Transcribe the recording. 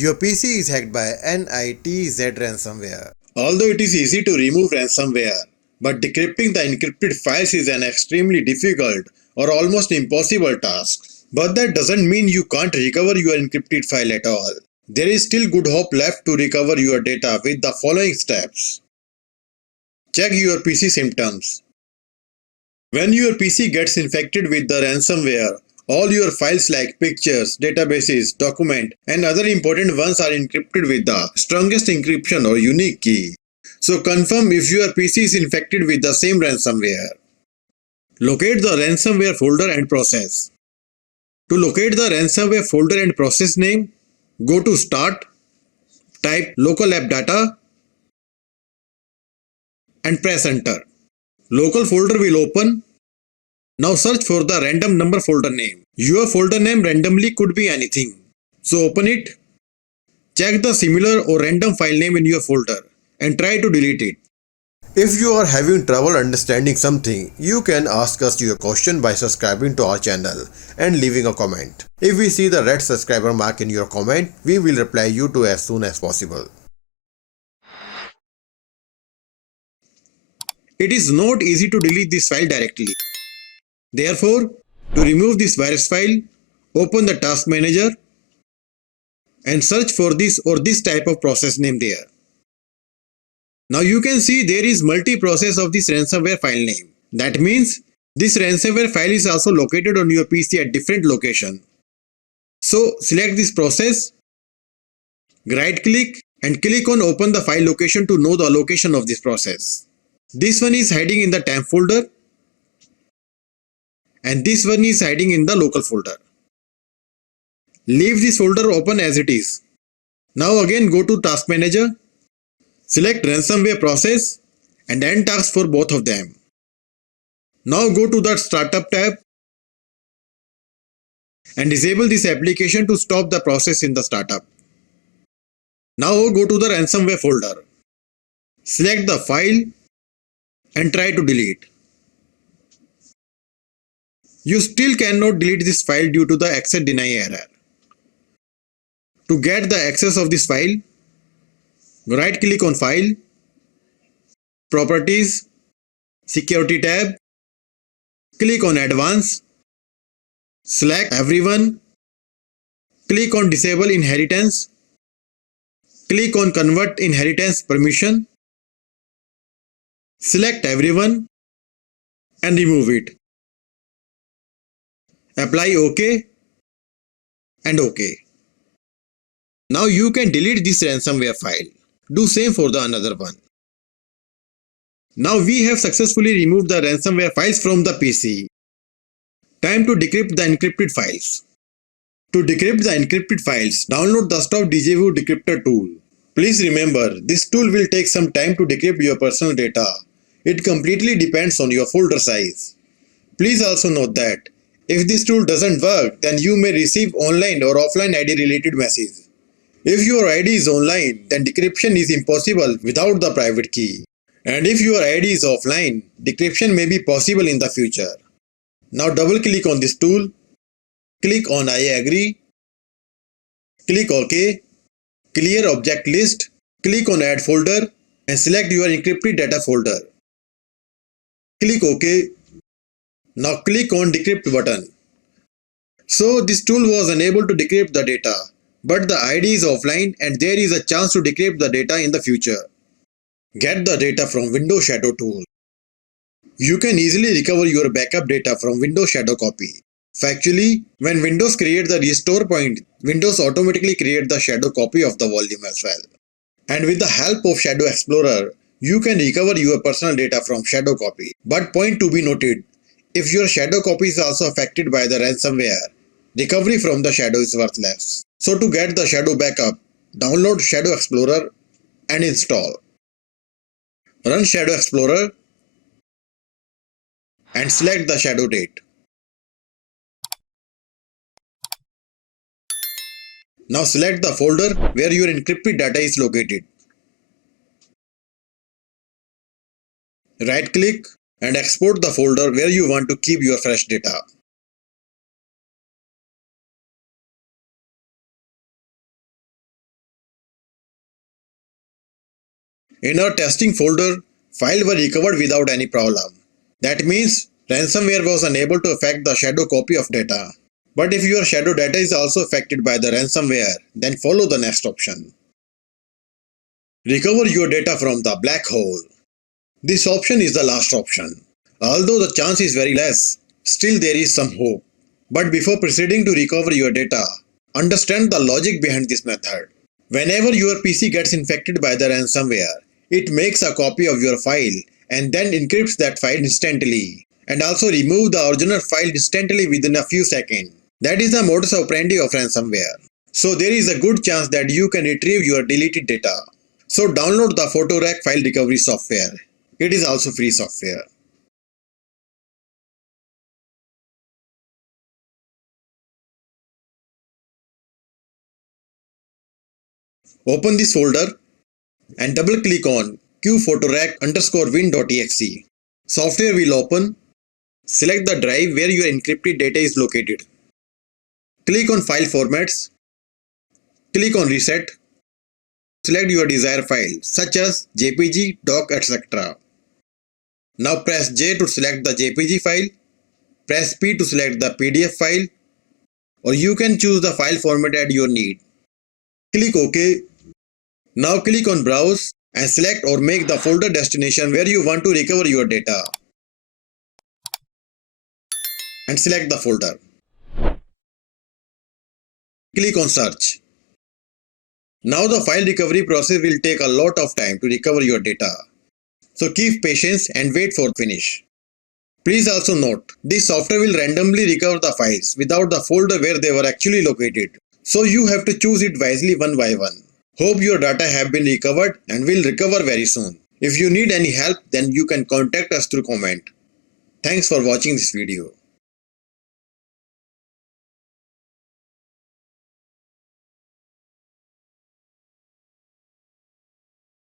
Your PC is hacked by Nitz ransomware. Although it is easy to remove ransomware, but decrypting the encrypted files is an extremely difficult or almost impossible task. But that doesn't mean you can't recover your encrypted file at all. There is still good hope left to recover your data with the following steps. Check your PC symptoms. When your PC gets infected with the ransomware, all your files like pictures, databases, documents, and other important ones are encrypted with the strongest encryption or unique key. So confirm if your PC is infected with the same ransomware. Locate the ransomware folder and process. To locate the ransomware folder and process name, go to Start, type local app data, and press enter. Local folder will open. Now search for the random number folder name. Your folder name randomly could be anything. So open it. Check the similar or random file name in your folder and try to delete it. If you are having trouble understanding something, you can ask us your question by subscribing to our channel and leaving a comment. If we see the red subscriber mark in your comment, we will reply you to as soon as possible. It is not easy to delete this file directly. Therefore, to remove this virus file, open the task manager and search for this or this type of process name there. Now you can see there is multi-process of this ransomware file name. That means this ransomware file is also located on your PC at different location. So select this process, right click and click on open the file location to know the location of this process. This one is hiding in the temp folder and this one is hiding in the local folder. Leave this folder open as it is. Now again go to task manager, select ransomware process and end task for both of them. Now go to the startup tab and disable this application to stop the process in the startup. Now go to the ransomware folder. Select the file and try to delete. You still cannot delete this file due to the access deny error. To get the access of this file, right click on File, Properties, Security tab, click on Advanced, select Everyone, click on Disable Inheritance, click on Convert Inheritance Permission, select Everyone and remove it. Apply OK and OK. Now you can delete this ransomware file. Do same for the another one. Now we have successfully removed the ransomware files from the PC. Time to decrypt the encrypted files. To decrypt the encrypted files, download the Stop Deja-Vu Decryptor tool. Please remember, this tool will take some time to decrypt your personal data. It completely depends on your folder size. Please also note that if this tool doesn't work, then you may receive online or offline ID related message. If your ID is online, then decryption is impossible without the private key. And if your ID is offline, decryption may be possible in the future. Now double click on this tool, click on I agree, click OK, clear object list, click on add folder and select your encrypted data folder. Click OK. Now click on decrypt button. So this tool was unable to decrypt the data, but the ID is offline and there is a chance to decrypt the data in the future. Get the data from Windows Shadow tool. You can easily recover your backup data from Windows Shadow copy. Factually, when Windows creates the restore point, Windows automatically creates the shadow copy of the volume as well. And with the help of Shadow Explorer, you can recover your personal data from shadow copy. But point to be noted, if your shadow copy is also affected by the ransomware, recovery from the shadow is worthless. So to get the shadow backup, download Shadow Explorer and install. Run Shadow Explorer and select the shadow date. Now select the folder where your encrypted data is located. Right click and export the folder where you want to keep your fresh data. In our testing folder, files were recovered without any problem. That means ransomware was unable to affect the shadow copy of data. But if your shadow data is also affected by the ransomware, then follow the next option. Recover your data from the black hole. This option is the last option. Although the chance is very less, still there is some hope. But before proceeding to recover your data, understand the logic behind this method. Whenever your PC gets infected by the ransomware, it makes a copy of your file and then encrypts that file instantly, and also remove the original file instantly within a few seconds. That is the modus operandi of ransomware. So there is a good chance that you can retrieve your deleted data. So download the PhotoRec file recovery software. It is also free software. Open this folder and double click on qphotorec_win.exe. Software will open. Select the drive where your encrypted data is located. Click on File Formats. Click on Reset. Select your desired file such as JPG, doc, etc. Now press J to select the JPG file. Press P to select the PDF file, or you can choose the file format at your need. Click OK. Now click on Browse and select or make the folder destination where you want to recover your data. And select the folder. Click on Search. Now the file recovery process will take a lot of time to recover your data. So keep patience and wait for finish. Please also note, this software will randomly recover the files without the folder where they were actually located. So you have to choose it wisely one by one. Hope your data have been recovered and will recover very soon. If you need any help, then you can contact us through comment. Thanks for watching this video.